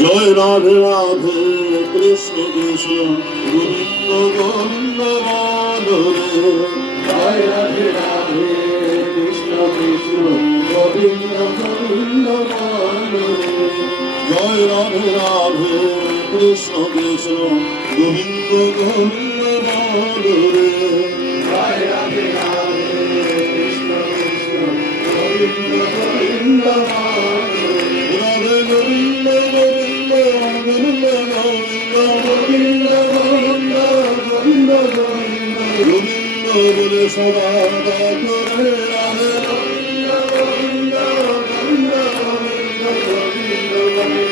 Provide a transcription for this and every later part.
জয় রাধে রাধে কৃষ্ণ কৃষ্ণ গোবিন্দ গোবিন্দ মাধবে জয় রাধে রাধে কৃষ্ণ কৃষ্ণ গোবিন্দ গোবিন্দ মাধবে জয় রাধে রাধে কৃষ্ণ কৃষ্ণ গোবিন্দ গোবিন্দ মাধবে জয় রাধে রাধে কৃষ্ণ কৃষ্ণ গোবিন্দ গোবিন্দ মাধবে রাধে গোবিন্দ গোবিন্দ গোবিন্দ গোবিন্দ গোবিন্দ গোবিন্দ গোবিন্দ গোবিন্দ বলে সদা করে রাধে গোবিন্দ গোবিন্দ গোবিন্দ গোবিন্দ গোবিন্দ বলে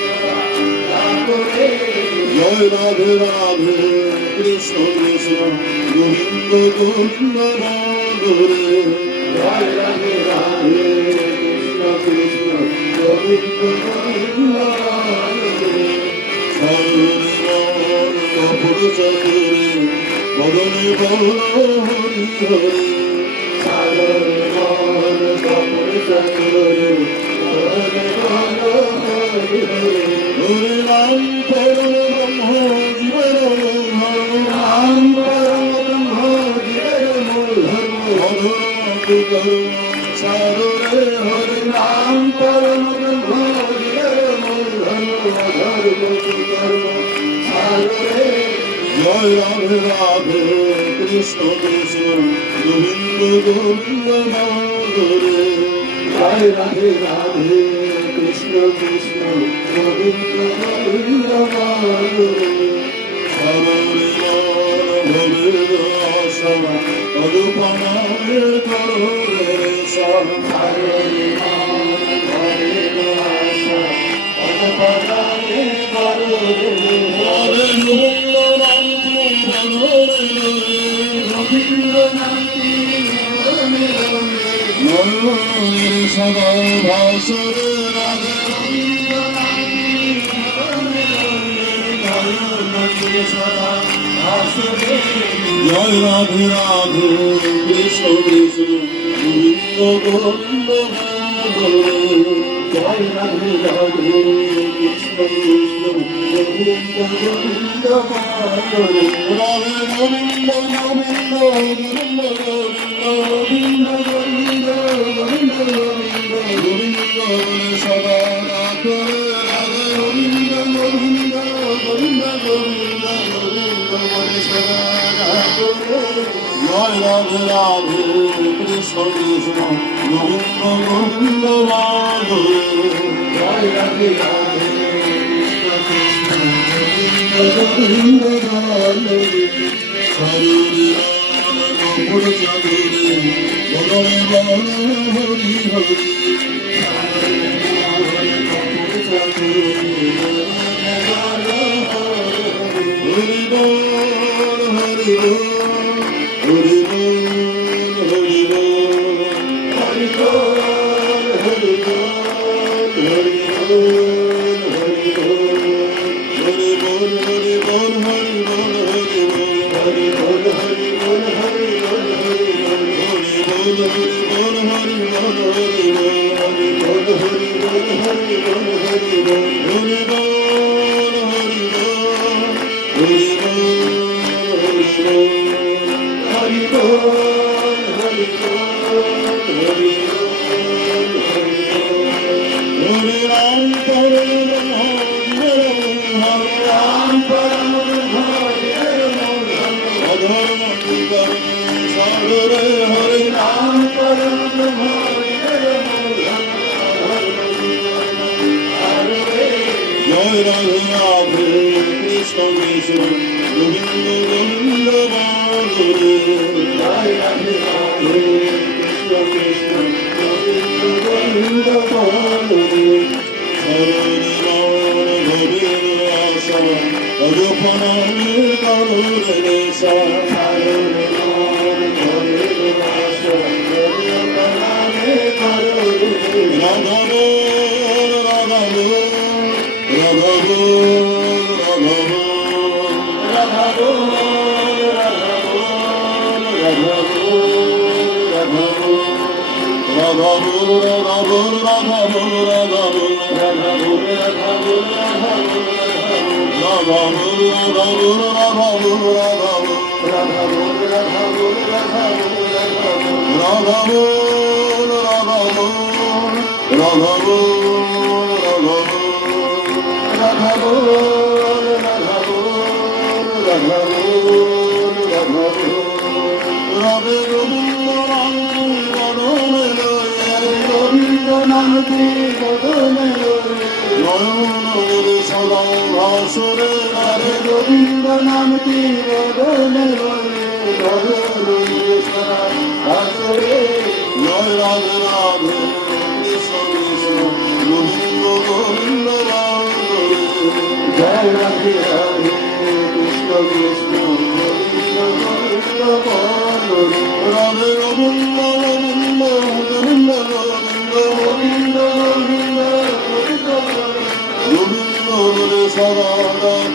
জয় রাধে রাধে কৃষ্ণ কৃষ্ণ গোবিন্দ গোবিন্দ মাধবে জয় রাধে রাধে কৃষ্ণ কৃষ্ণ গোবিন্দ গোবিন্দ মাধবে বদনে বল হরি হরি সাগরে বল কপুর চতুরে বদনে বল হরি হরি হরি রাম পরম ব্রহ্ম জীবন রাম পরম ব্রহ্ম জীবন ধর্ম ধর্ম সাগরে হরি রাম পরম ব্রহ্ম জীবন ধর্ম ধর্ম সাগরে জয় রাধে রাধে কৃষ্ণ কৃষ্ণ গোবিন্দ গোবিন্দ মাধবে জয় রাধে রাধে কৃষ্ণ কৃষ্ণ গোবিন্দ গোবিন্দ মাধবে সরলে ভবের আশা অনুপমায় করলে সরলে ভবের আশা অনুপমায় করলে সদা ভাসরে রাধে জয় রাধে রাধে কৃষ্ণ কৃষ্ণ গোবিন্দ গোবিন্দ মাধবে জয় রাধে রাধে কৃষ্ণ কৃষ্ণ গোবিন্দ গোবিন্দ মাধবে রাধে গোবিন্দ গোবিন্দ গোবিন্দ গোবিন্দ গোবিন্দ গোবিন্দ গোবিন্দ গোবিন্দ সদা করে রাধে গোবিন্দ গোবিন্দ গোবিন্দ গোবিন্দ গোবিন্দ সদা করে জয় রাধে রাধে কৃষ্ণ কৃষ্ণ গোবিন্দ গোবিন্দ মাধবে জয় রাধে রাধে কৃষ্ণ কৃষ্ণ গোবিন্দ গোবিন্দ মাধবে হরি কপুর চতুরে বদনে বল হরি হরি কপুর চতুরে হরি বল হরি বল হরি বল হরি বল হরি বল হরি বল হরি বল হরি বল হরি বল হরি বল হরি বল হরি বল হরি বল হরি বল হরি বল হরি বল জয় রাধে রাধে কৃষ্ণ কৃষ্ণ গোবিন্দ গোবিন্দ বান্ধবে জয় রাধে রাধে কৃষ্ণ কৃষ্ণ গোবিন্দ গোবিন্দ বান্ধবে হরে রাম হরে আশা অজপনামে কারুরে নেশা হরে রাম হরে আশা অজপনামে কারুরে রাঘব রাঘব গোবিন্দ নাম কি বদনে জয় রাধে রাধে কৃষ্ণ কৃষ্ণ গোবিন্দ গোবিন্দ জয় রাধে রাধে কৃষ্ণ কৃষ্ণ গোবিন্দ গোবিন্দ রাধে গোবিন্দ গোবিন্দ গোবিন্দ গোবিন্দ গোবিন্দ গোবিন্দ গোবিন্দ রে সদা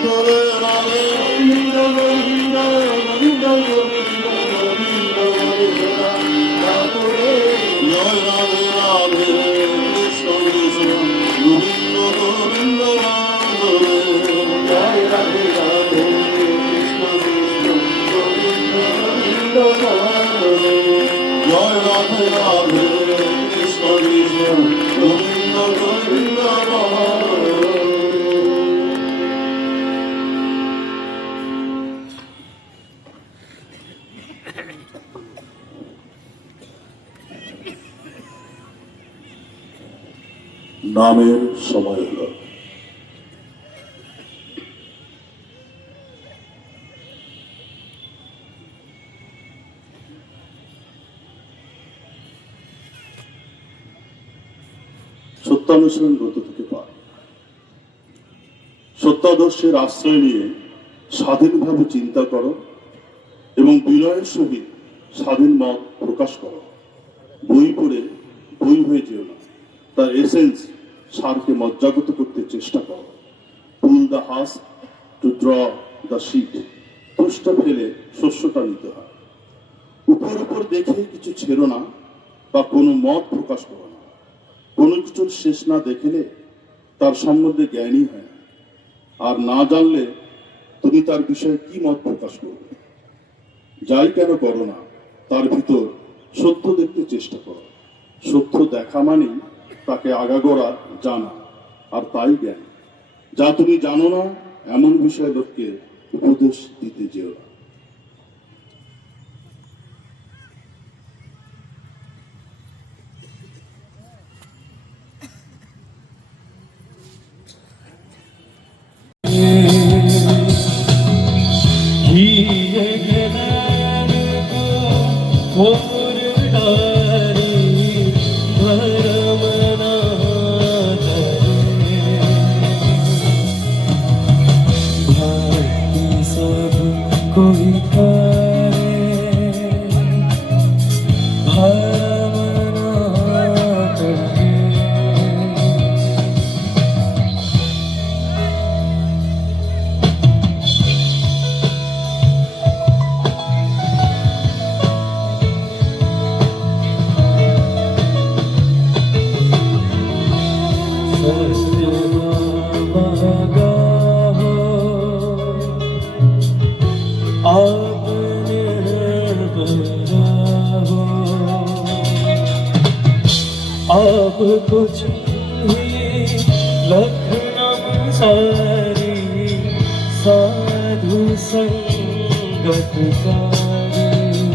করে রাধে গোবিন্দ গোবিন্দ গোবিন্দ গোবিন্দ গোবিন্দ করে জয় রাধে রাধে কৃষ্ণ কৃষ্ণ গোবিন্দ গোবিন্দ জয় রাধে রাধে কৃষ্ণ কৃষ্ণ গোবিন্দ গোবিন্দ জয় রাধে রাধে কৃষ্ণ কৃষ্ণ গোবিন্দ গোবিন্দ নামের সময় হল। সত্যানুসরণ ব্রত থেকে পায়। সত্যাদর্শের আশ্রয় নিয়ে স্বাধীনভাবে চিন্তা করো এবং বিনয়ের সহিত স্বাধীন মত প্রকাশ করো। বই পড়ে বই হয়ে যেও না, তার এসেন্স সারকে মজ্জাগত করতে চেষ্টা করো। Pull the husk to draw the sheet. তুষটা ফেলে শস্যটা নিতে হয়। উপর উপর দেখে কিছু ছেড়ো না বা কোনো মত প্রকাশ করো না। কোনো কিছুর শেষ না দেখলে তার সম্বন্ধে জ্ঞানই হয় না, আর না জানলে তুমি তার বিষয়ে কি মত প্রকাশ করবে। যাই কেন করো না, তার ভিতর সত্য দেখতে চেষ্টা করো। সত্য দেখা মানেই তাকে আগাগোড়া জানা, আর তাই জ্ঞান। যা তুমি জানো না এমন বিষয়ে লোককে উপদেশ দিতে যেও না। आप कुछ ही लखनऊ सारी साधु संगत सारी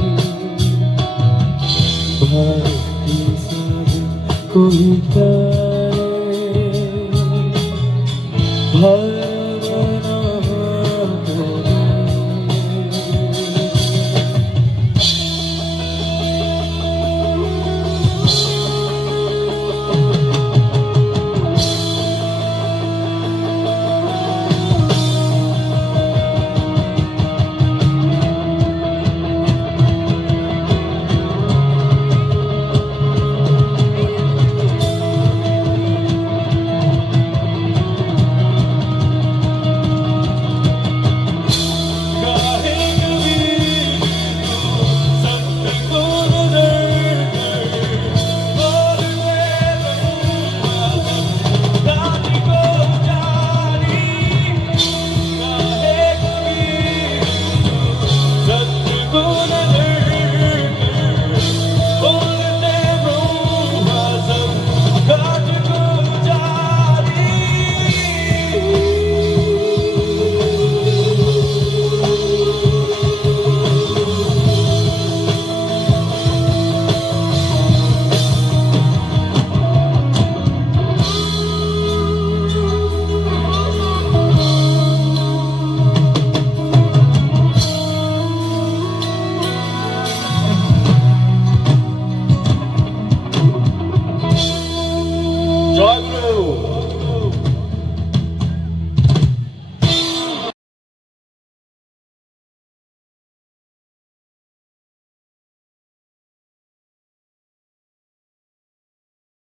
भक्ति सब कोई करे